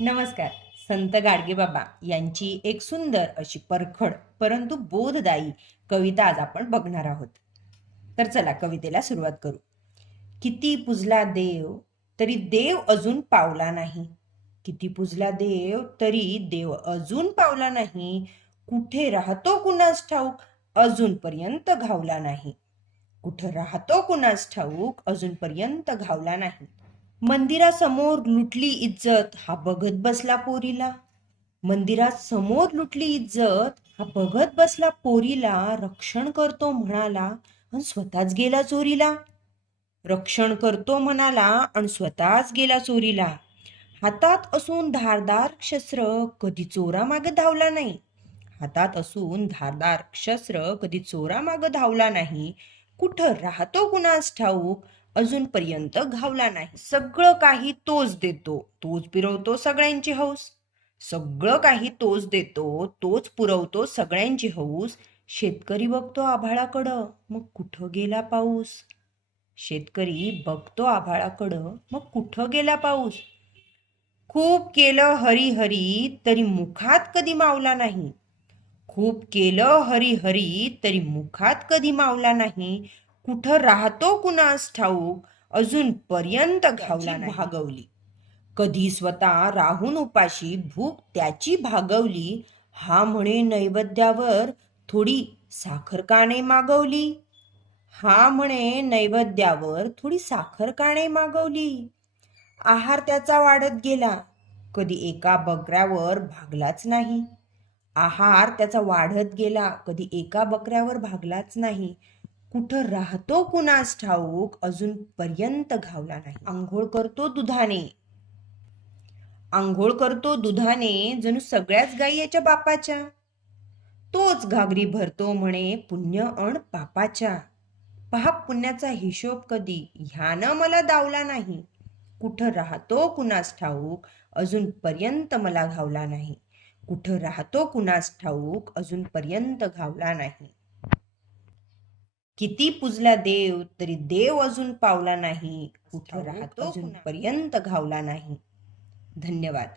नमस्कार. संत गाडगेबाबा यांची एक सुंदर अशी परखड परंतु बोधदायी कविता आज आपण बघणार आहोत. तर चला कवितेला सुरुवात करू. किती पुजला देव तरी देव अजून पावला नाही. किती पुजला देव तरी देव अजून पावला नाही. कुठे राहतो कुणास ठाऊक अजूनपर्यंत घावला नाही. कुठं राहतो कुणास ठाऊक अजूनपर्यंत घावला नाही. मंदिरासमोर लुटली इज्जत हा बघत बसला पोरीला. मंदिरात समोर लुटली इज्जत हा बघत बसला पोरीला. रक्षण करतो म्हणाला आणि स्वतःच गेला चोरीला. रक्षण करतो म्हणाला आणि स्वतःच गेला चोरीला. हातात असून धारदार शस्त्र कधी चोरा मागे धावला नाही. हातात असून धारदार शस्त्र कधी चोरा मागे धावला नाही. कुठं राहतो कुणास ठाऊक? अजूनपर्यंत घावला नाही. सगळं काही तोच देतो. तोच पिरवतो सगळ्यांची हौस. सगळं काही तोच देतो. तोच पुरवतो सगळ्यांची हौस. शेतकरी बघतो आभाळाकडं मग कुठं गेला पाऊस? शेतकरी बघतो आभाळाकडं मग कुठं गेला पाऊस? खूप केलं हरी हरी तरी मुखात कधी मावला नाही. खूप केलं हरी हरी तरी मुखात कधी मावला नाही. कुठं राहतो कुणास ठाऊक अजूनपर्यंत घावला भागवली. कधी स्वतः राहून उपाशी भूक त्याची भागवली हा म्हणे नैवेद्यावर थोडी साखर काणे मागवली. हा म्हणे नैवेद्यावर थोडी साखर काणे मागवली. आहार त्याचा वाढत गेला. कधी एका बकऱ्यावर भागलाच नाही. आहार त्याचा वाढत गेला. कधी एका बकऱ्यावर भागलाच नाही. कुठं राहतो कुणास ठाऊक अजून पर्यंत घावला नाही. आंघोळ करतो दुधाने. आंघोळ करतो दुधाने जणू सगळ्याच गायी याच्या बापाच्या. तोच घागरी भरतो म्हणे पुण्य अण पापाच्या. पहा पुण्याचा हिशोब कधी ह्यानं मला दावला नाही. कुठं राहतो कुणास ठाऊक अजूनपर्यंत मला घावला नाही. कुठं राहतो कुणास ठाऊक अजूनपर्यंत घावला नाही. किती पुजला देव तरी देव अजून पावला नाही कुठं राहतो अजूनपर्यंत घावला नाही. धन्यवाद.